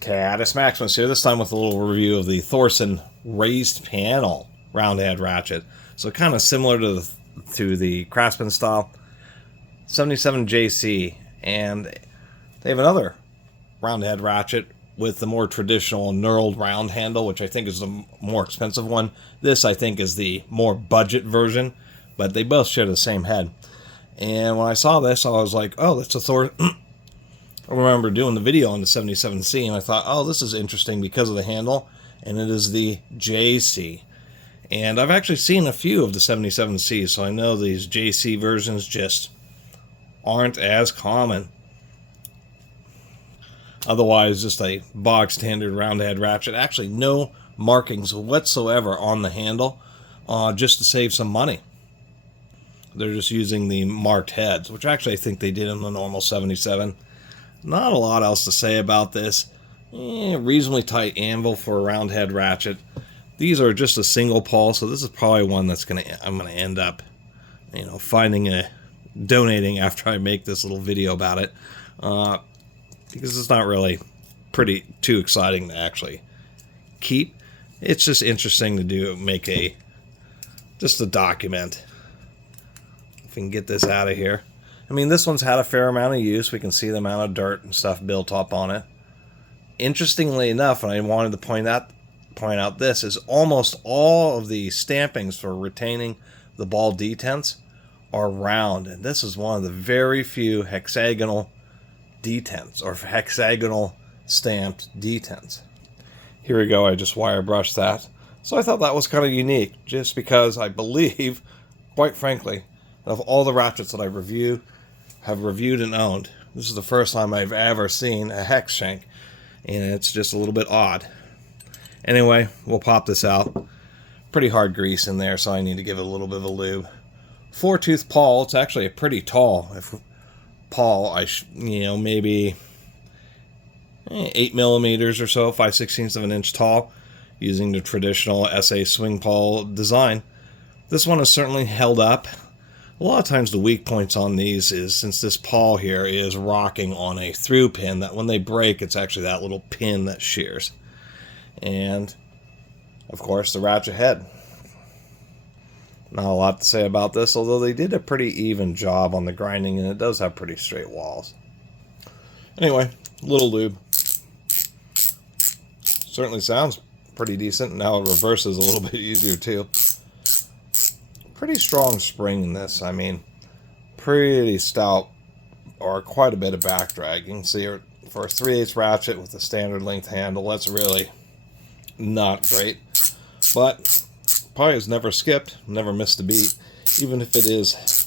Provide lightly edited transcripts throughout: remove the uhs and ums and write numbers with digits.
Catus Maximus here, this time with a little review of the Thorsen raised panel roundhead ratchet. So kind of similar to the Craftsman style 77 JC, and they have another roundhead ratchet with the more traditional knurled round handle, which I think is the more expensive one. This I think is the more budget version, but they both share the same head. And when I saw this, I was like, oh, that's a Thor. I remember doing the video on the 77C, and I thought, oh, this is interesting because of the handle, and it is the JC. And I've actually seen a few of the 77C, so I know these JC versions just aren't as common. Otherwise, just a bog standard roundhead ratchet. Actually, no markings whatsoever on the handle, just to save some money. They're just using the marked heads, which actually I think they did in the normal 77. Not a lot else to say about this. Reasonably tight anvil for a roundhead ratchet. These are just a single pawl, so this is probably one that's I'm gonna end up, donating after I make this little video about it, because it's not really too exciting to actually keep. It's just interesting to make just a document. If we can get this out of here. I mean, this one's had a fair amount of use. We can see the amount of dirt and stuff built up on it. Interestingly enough, and I wanted to point out this, is almost all of the stampings for retaining the ball detents are round. And this is one of the very few hexagonal detents, or hexagonal stamped detents. Here we go, I just wire brushed that. So I thought that was kind of unique, just because I believe, quite frankly, of all the ratchets that I have reviewed and owned, this is the first time I've ever seen a hex shank, and it's just a little bit odd. Anyway, we'll pop this out. Pretty hard grease in there, so I need to give it a little bit of a lube. 4-tooth pawl. It's actually a pretty tall pawl. Maybe 8 millimeters or so, 5/16 of an inch tall, using the traditional SA swing pawl design. This one has certainly held up. A lot of times the weak points on these is, since this pawl here is rocking on a through pin, that when they break, it's actually that little pin that shears. And, of course, the ratchet head. Not a lot to say about this, although they did a pretty even job on the grinding, and it does have pretty straight walls. Anyway, little lube. Certainly sounds pretty decent. Now it reverses a little bit easier, too. Pretty strong spring in this. I mean, pretty stout, or quite a bit of back drag. You can see for a 3/8 ratchet with a standard length handle, that's really not great. But probably has never skipped, never missed a beat, even if it is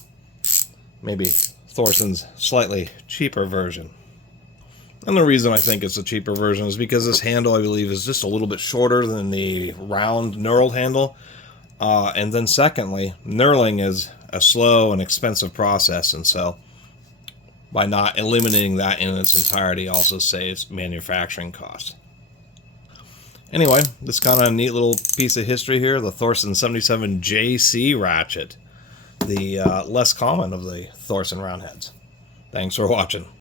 maybe Thorsen's slightly cheaper version. And the reason I think it's a cheaper version is because this handle, I believe, is just a little bit shorter than the round knurled handle. And then secondly, knurling is a slow and expensive process, and so by not eliminating that in its entirety also saves manufacturing costs. Anyway, this kind of neat little piece of history here, the Thorsen 77 JC ratchet, the less common of the Thorsen roundheads. Thanks for watching.